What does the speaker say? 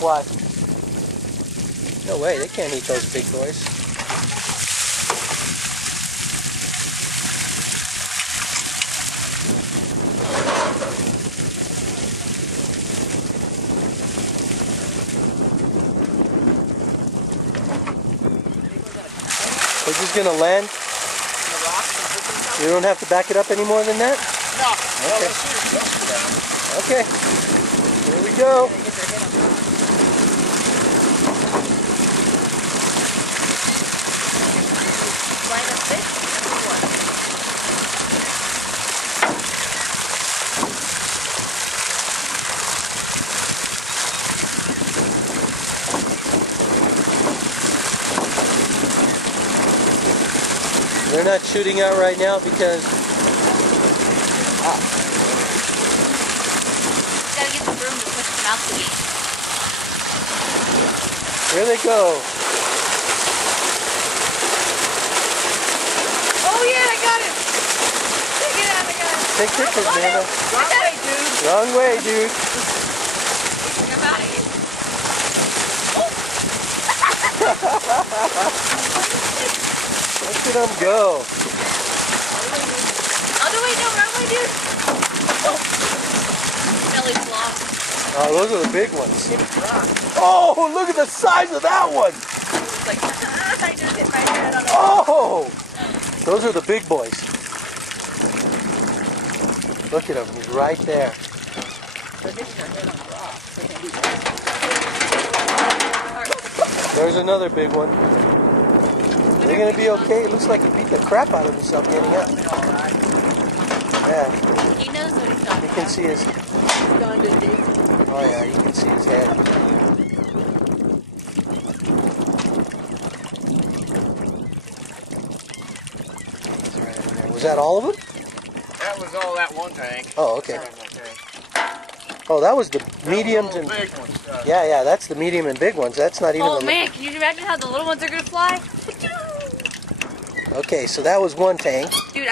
Why? No way, they can't eat those big boys. We're just gonna land. You don't have to back it up any more than that? No. Okay. Okay. Here we go. They're not shooting out right now because gotta get the broom to push them out to eat. here they go. Oh yeah, I got it! Take it out, I got it. Take pictures, Amanda. Wrong way, dude. Wrong way, dude. I'm out of here. Look at them go. Other way, no, wrong way, dude. Belly's long. Oh, those are the big ones. Oh, look at the size of that one. It's like, I just hit my head on a Oh, those are the big boys. Look at him, he's right there. There's another big one. They're going to be okay. It looks like he beat the crap out of himself getting up. Yeah, He knows what he's talking you can see his... Oh yeah, you can see his head. That's right in there. Was that all of them? That was all that one tank. Oh, okay. Oh, that was the mediums and... Big ones. Yeah, that's the medium and big ones. That's not even Oh the... man, can you imagine how the little ones are gonna fly? Okay, so that was one tank. Dude,